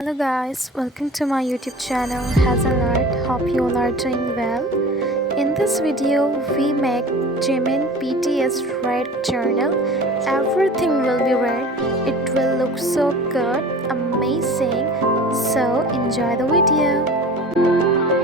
Hello guys, welcome to my YouTube channel Hazel. Hope you all are doing well. In this video, we make Jimin BTS red journal. Everything will be red. It will look so good, amazing. So enjoy the video.